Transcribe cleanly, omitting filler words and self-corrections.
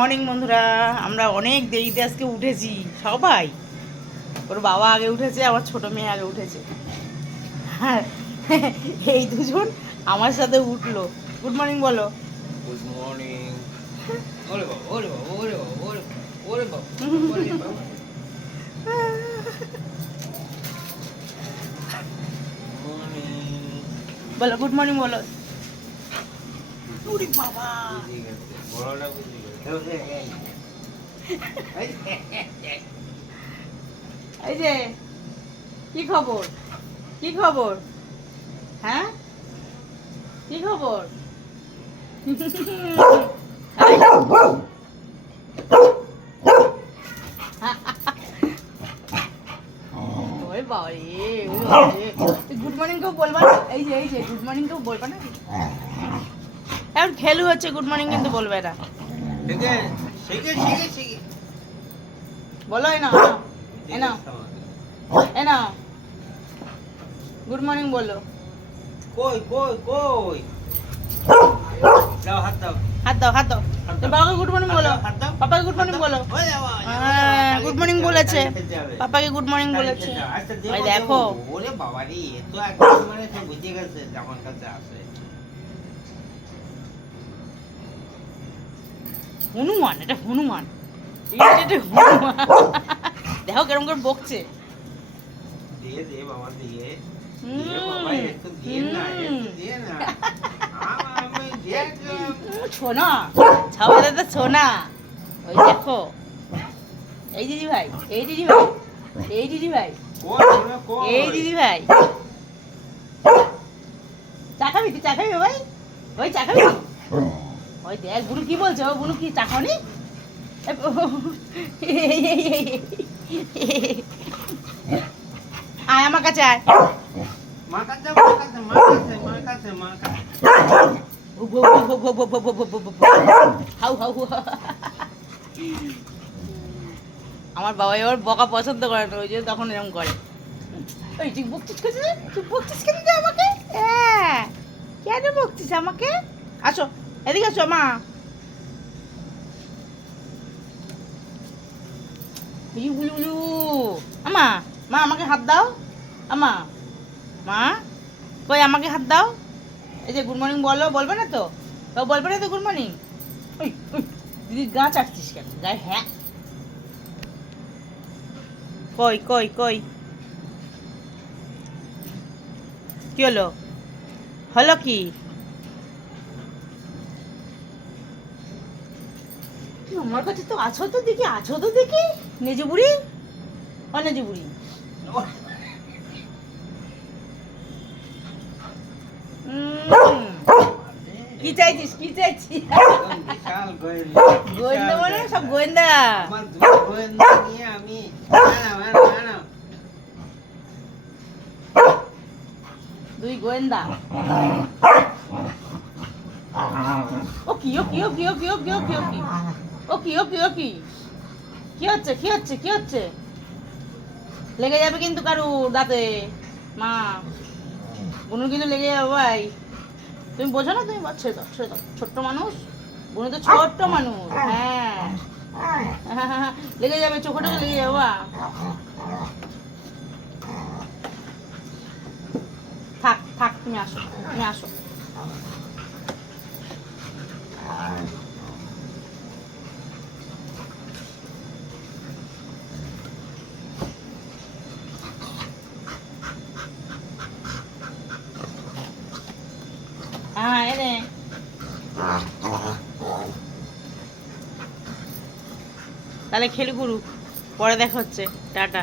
Morning বন্ধুরা, আমরা অনেক দেরিতে আজকে উঠেছি সবাই। ওর বাবা আগে উঠেছে, আমার ছোট মেয়ে আগে উঠেছে। হ্যাঁ, এই দুজন আমার সাথে উঠলো। গুড মর্নিং বলো। Good morning. ওরে বাবা, ওরে বাবা, ওরে বাবা, ওরে বাবা, ওরে বাবা, ওরে বাবা। বলো গুড মর্নিং বলো। ওরে বাবা, বড়টা বুঝলি গেছে। এই যে কি খবর, কি খবর, হ্যাঁ কি খবর? ওরে বাবা রে, গুড মর্নিং কেউ বলবা না? এই যে গুড মর্নিং কেউ বলবা না? এখন খেলু হচ্ছে, গুড মর্নিং কিন্তু বলবে না। বলো এনা গুড মর্নিং বলো। কই কই কই দাও, হাত দাও, হাত দাও, হাত দাও। বাবাকে গুড মর্নিং বলো, পাপাকে গুড মর্নিং বলো। গুড মর্নিং বলেছে, পাপাকে গুড মর্নিং বলেছে। ওই দেখো, ওরে বাবা রে, এত একদম মানে তো বুঝে গেছে আমার কাছে আসে। হনুমান, এটা হনুমান, এটা হনুমান। দেখো কেরম করে বকছে। দিয়ে দে বাবা, দিয়ে বাবা, একটু দিয়ে না, একটু দিয়ে না। আমি দেখলাম ছোনা, ছাওয়ালে তো ছোনা। ওই দেখো, এই দিদি ভাই, এই দিদি ভাই, এই দিদি ভাই, এই দিদি ভাই। চা খাবি? তুই চা খাবি ভাই? ওই চা খাবি? ওই দেখ বুনু কি বলছে। ও বুনু কি চা খাওনি? আয় আমার কাছে আয়। মা কাছে, মা কাছে, মা কাছে, মা কাছে, মা কাছে। How how. আমার বাবা এবার বকা পছন্দ করে না, ওই জন্য তখন এরকম করে। ওই তুই বকছিস কেন? তুই বকছিস কেন আমাকে? হ্যাঁ, কেন বকছিস আমাকে? আসো এদিকে, আসো মা। বুলু আমা, মা আমাকে হাত দাও। আমা, মা কই আমাকে হাত দাও। এই যে গুড মর্নিং বলো, বলবে না তো? বলবে না তো গুড মর্নিং? ওই দিদি গা চাটছিস কেন গায়ে? হ্যাঁ, কই কই কই, কি হলো? হলো কি? আমার কাছে তো আছো তো দেখি, আছো তো দেখি। নেজে বুড়ি, ও নেজে বুড়ি। কি চাইছিস, কি চাইছিস? গোয়েন্দা মানে সব গোয়েন্দা। আমার দুই গোয়েন্দা নিয়ে আমি দুই গোয়েন্দা। ও কি, ও কি, ও কি, ও কি, ও কি, ও কি, ও কি, ও কি, ও কি, ও কি, কি হচ্ছে, কি হচ্ছে, কি হচ্ছে? লেগে যাবে কিন্তু কারু দাঁতে, মা। বুনু কিন্তু লেগে যাবে ভাই। তুমি বোঝো না? তুমি ছেড়ে দাও, ছেড়ে দাও। ছোট্ট মানুষ, বুনু তো ছোট্ট মানুষ। হ্যাঁ, লেগে যাবে, চোখে টোকে লেগে যাবে। থাক থাক, তুমি আসো, তুমি আসো। হ্যাঁ, এনে তাহলে খেলি গুরু, পরে দেখা হচ্ছে, টাটা।